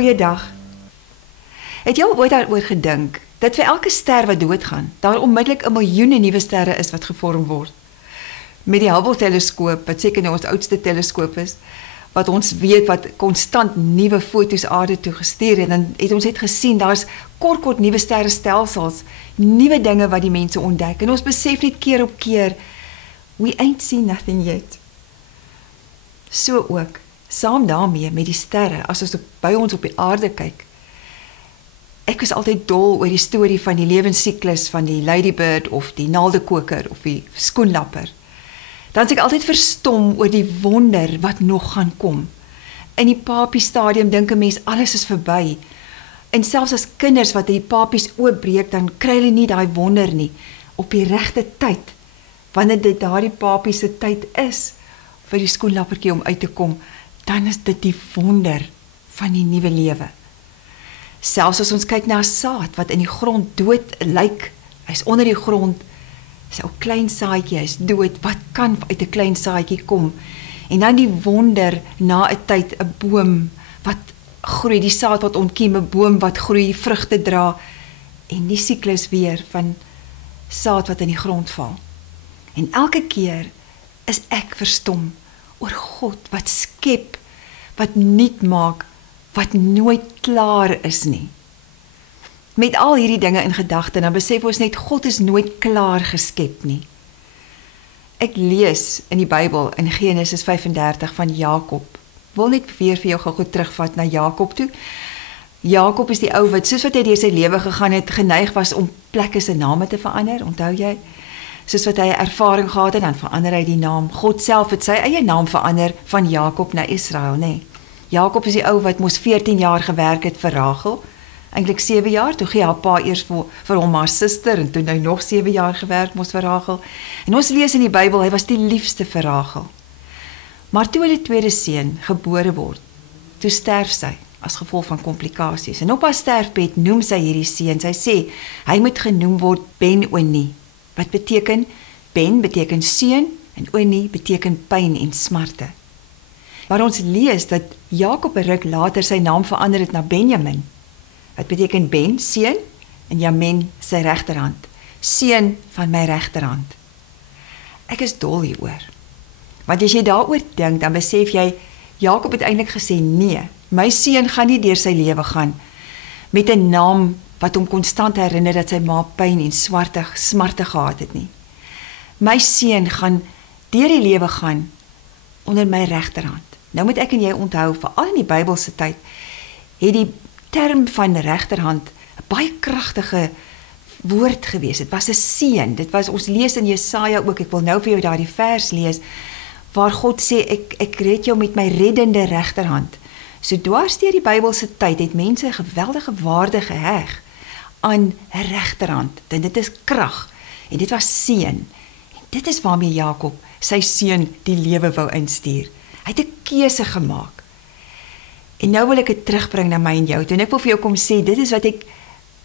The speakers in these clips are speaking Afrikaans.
Goeiedag. Het jy al ooit daaroor gedink, dat vir elke ster wat doodgaan, daar onmiddellik 'n miljoene nuwe sterre is wat gevorm word? Met die Hubble-teleskoop, wat seker nou ons oudste teleskoop is, wat ons weet wat konstant nuwe foto's aarde toe gestuur het, dan het ons net gesien, daar's kort nuwe sterrestelsels, nuwe dinge wat die mense ontdek, en ons besef net keer op keer, we ain't seen nothing yet. So ook, saam daarmee met die sterre, as ons by ons op die aarde kyk, ek was altyd dol oor die storie van die lewensiklus van die ladybird, of die naaldekoker, of die skoenlapper. Dan is ek altyd verstom oor die wonder wat nog gaan kom. In die papie stadium dink 'n mens alles is verby. En selfs as kinders wat die papies oopbreek, dan kry hulle nie daai wonder nie op die regte tyd. Wanneer dit daardie papie se tyd is vir die skoenlappertjie om uit te kom, dan is dit die wonder van die nuwe lewe. Selfs as ons kyk na 'n saad wat in die grond dood lyk, hy's onder die grond, is 'n klein saadjie, hy's dood, wat kan uit 'n klein saadjie kom? En dan die wonder na 'n tyd, 'n boom wat groei, die saad wat ontkiem, 'n boom wat groei, die vrugte dra, en die siklus weer van saad wat in die grond val. En elke keer is ek verstom oor God wat skep, wat nuut maak, wat nooit klaar is nie. Met al hierdie dinge in gedagte, dan besef ons net, God is nooit klaar geskep nie. Ek lees in die Bybel, in Genesis 35 van Jakob. Wil net weer vir jou gou terugvat na Jakob toe. Jakob is die ou wat, soos wat hy deur sy lewe gegaan het, geneig was om plekke se name te verander, onthou jy? Soos wat hy 'n ervaring gehad het, dan verander hy die naam. God self het sy eie naam verander van Jakob na Israel, nê? Jakob is die ou wat mos 14 jaar gewerk het vir Rachel, eintlik 7 jaar, toe gee haar pa eers vir hom haar suster, en toe hy nog 7 jaar gewerk mos vir Rachel. En ons lees in die Bybel, hy was die liefste vir Rachel. Maar toe die tweede seun gebore word, toe sterf sy, as gevolg van komplikasies. En op haar sterfbed noem sy hierdie seun, sy sê, hy moet genoem word Ben-Oni. Wat beteken? Ben beteken seun, en Oni beteken pyn en smarte. Maar ons lees dat Jakob 'n ruk later sy naam verander het na Benjamin. Wat beteken Ben, seun, en Jamin, sy regterhand. Seun van my regterhand. Ek is dol hieroor. Want as jy daaroor dink, dan besef jy, Jakob het eintlik gesê, nee, my seun gaan nie deur sy lewe gaan, met 'n naam wat hom konstant herinner dat sy ma pyn en smarte gehad het nie. My seun gaan deur die lewe gaan, onder my regterhand. Nou moet ek en jy onthou, veral in die Bybelse tyd, het die term van regterhand 'n baie kragtige woord gewees. Dit was 'n seën. Dit was, ons lees in Jesaja ook, ek wil nou vir jou daardie vers lees, waar God sê, ek red jou met my reddende regterhand. So dwars deur die Bybelse tyd het mense 'n geweldige waarde geheg aan 'n regterhand. Dit is krag, en dit was seën. En dit is waarmee Jakob sy seun die lewe wou instuur. Hy het 'n keuse gemaak. En nou wil ek dit terugbring na my en jou toe. En ek wil vir jou kom sê, dit is wat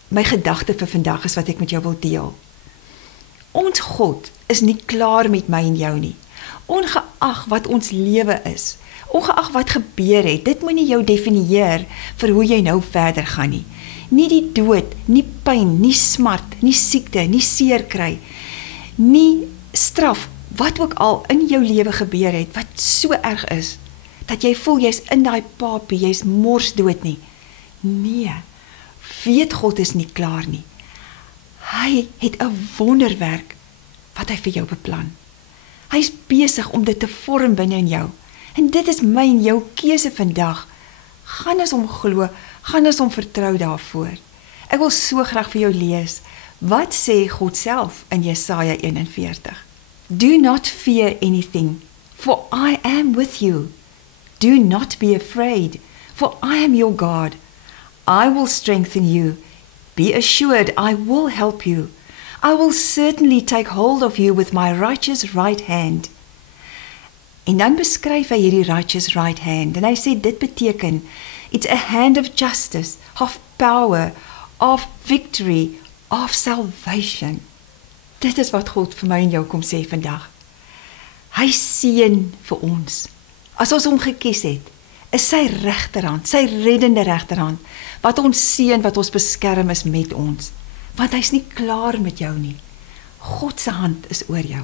my gedagte vir vandag is wat ek met jou wil deel. Ons God is nie klaar met my en jou nie. Ongeag wat ons lewe is, ongeag wat gebeur het, dit moet nie jou definieer vir hoe jy nou verder gaan nie. Nie die dood, nie pyn, nie smart, nie siekte, nie seer kry, nie straf, wat ook al in jou lewe gebeur het, wat so erg is, dat jy voel jy's in daai papie, jy's morsdood nie. Nee, weet God is nie klaar nie. Hy het 'n wonderwerk wat hy vir jou beplan. Hy is besig om dit te vorm binne in jou. En dit is my en jou keuse vandag. Gaan ons hom glo, gaan ons hom vertrou daarvoor. Ek wil so graag vir jou lees. Wat sê God self in Jesaja 41? Do not fear anything, for I am with you. Do not be afraid, for I am your God. I will strengthen you. Be assured I will help you. I will certainly take hold of you with my righteous right hand. En dan beskryf hy hierdie righteous right hand, en hy sê dit beteken, it's a hand of justice, of power, of victory, of salvation. Dit is wat God vir my en jou kom sê vandag. Hy seën vir ons. As ons hom gekies het, is sy regterhand, sy reddende regterhand, wat ons seën, wat ons beskerm is met ons. Want hy's nie klaar met jou nie. God se hand is oor jou.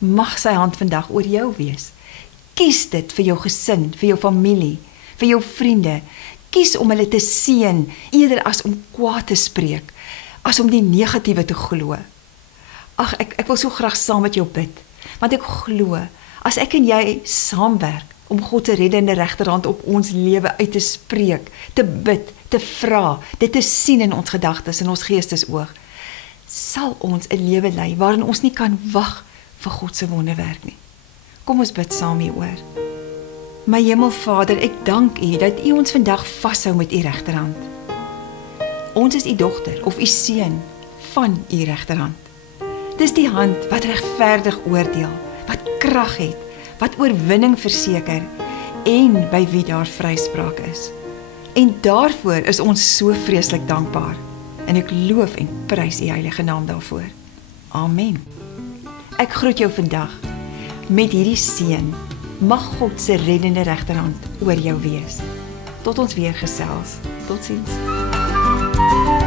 Mag sy hand vandag oor jou wees. Kies dit vir jou gesin, vir jou familie, vir jou vriende. Kies om hulle te seën, eerder as om kwaad te spreek, as om die negatiewe te glo. Ag, ek wil so graag saam met jou bid, want ek glo, as ek en jy saamwerk, om God se reddende regterhand op ons lewe uit te spreek, te bid, te vra, dit te sien in ons gedagtes, in ons geestesoog, sal ons 'n lewe lei waarin ons nie kan wag vir God se wonderwerk nie. Kom ons bid saam hieroor. My Hemelvader, ek dank U dat U ons vandag vashou met U regterhand. Ons is U dogter of U seun van U regterhand. Dis die hand wat regverdig oordeel, wat krag het, wat oorwinning verseker en by wie daar vryspraak is. En daarvoor is ons so vreeslik dankbaar. En ek loof en prys U heilige naam daarvoor. Amen. Ek groet jou vandag met hierdie seën. Mag God se reddende regterhand oor jou wees. Tot ons weer gesels. Totsiens.